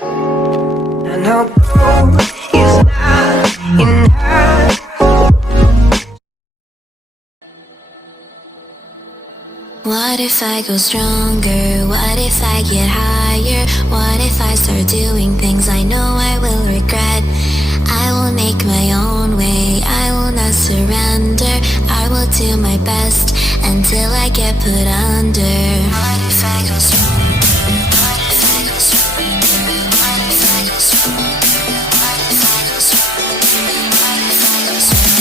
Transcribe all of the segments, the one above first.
I know gold is not enough. What if I go stronger? What if I get higher? What if I start doing things I know I will regret? I will make my own way, I will not surrender. I will do my best until I get put under. What if I go stronger? What if I go stronger? What if I go stronger? What if I go stronger? What if I go stronger?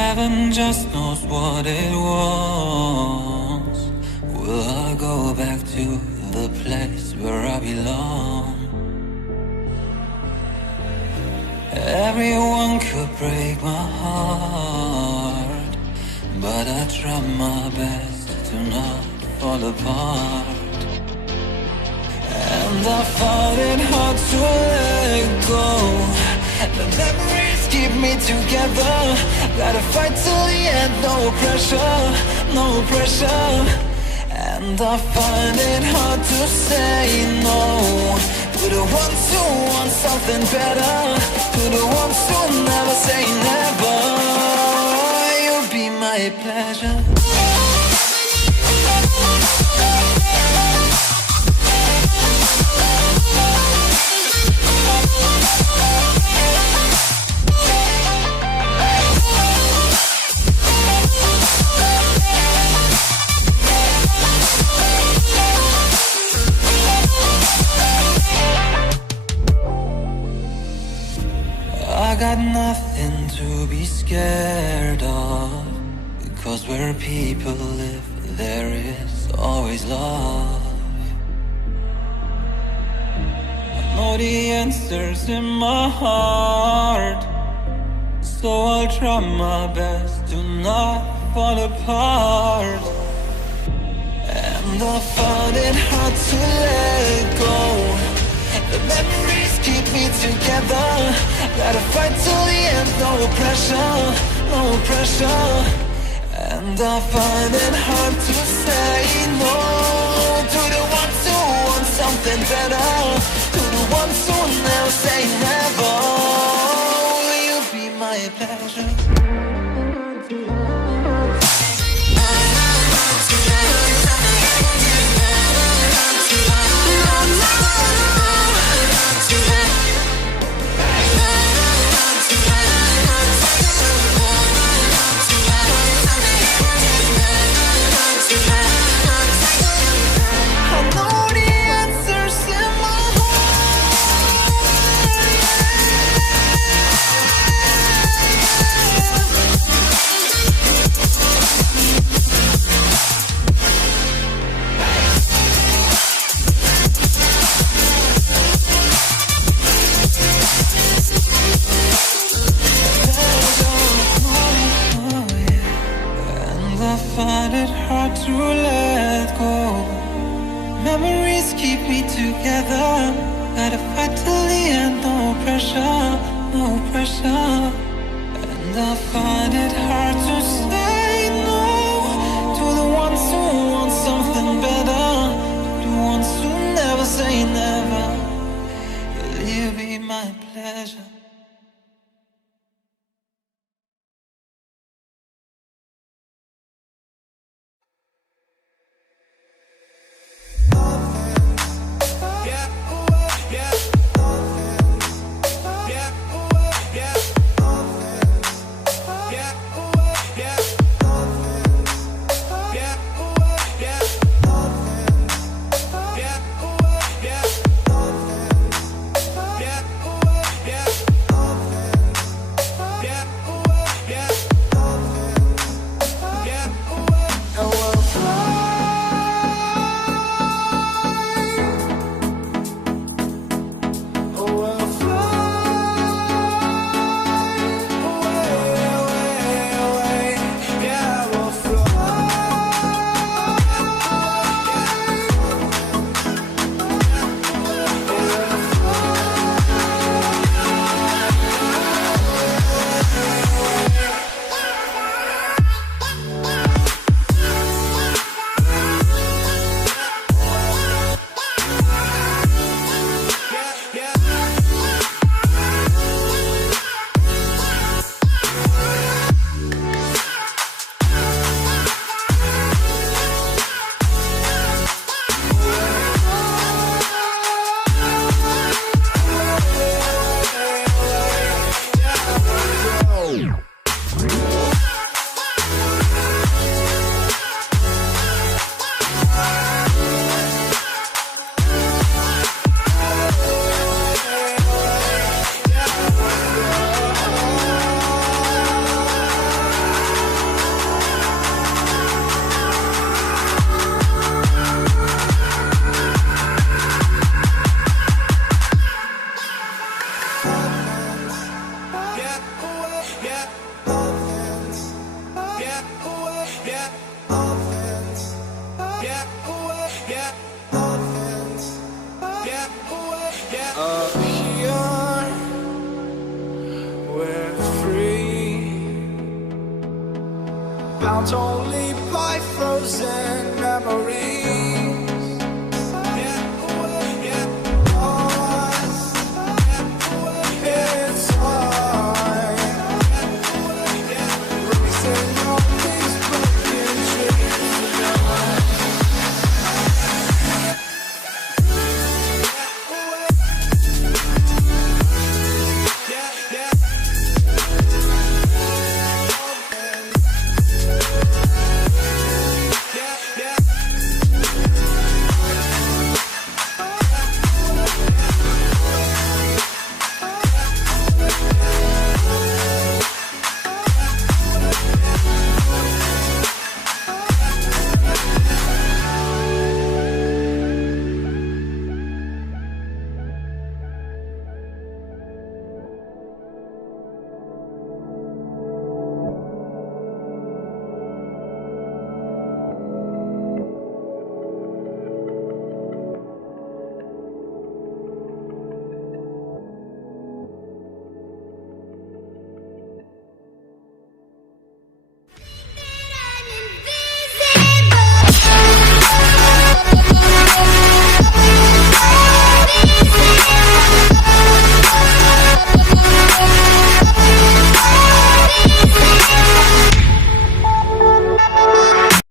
Heaven just knows what it was. Will I go back to the place where I belong? Everyone could break my heart, but I try my best to not fall apart. And I find it hard to let go. The memories keep me together. Gotta fight till the end, no pressure, no pressure. And I find it hard to say no to the ones who want something better, to the ones who never say never. You'll be my pleasure. I got nothing to be scared of, because where people live, there is always love. I know the answers in my heart, so I'll try my best to not fall apart. And I find it hard to let go. The memories keep me together. Gotta fight till the end, no pressure, no pressure. And I find it hard to say no to the ones who want something better, to the ones who never say never. Will you be my pleasure? To let go. Memories keep me together. Gotta fight till the end, no pressure, no pressure. And I find it hard to say no to the ones who want something better, to the ones who never say never. Will you be my pleasure? Yeah. Up here, we're free, bound only by frozen memories.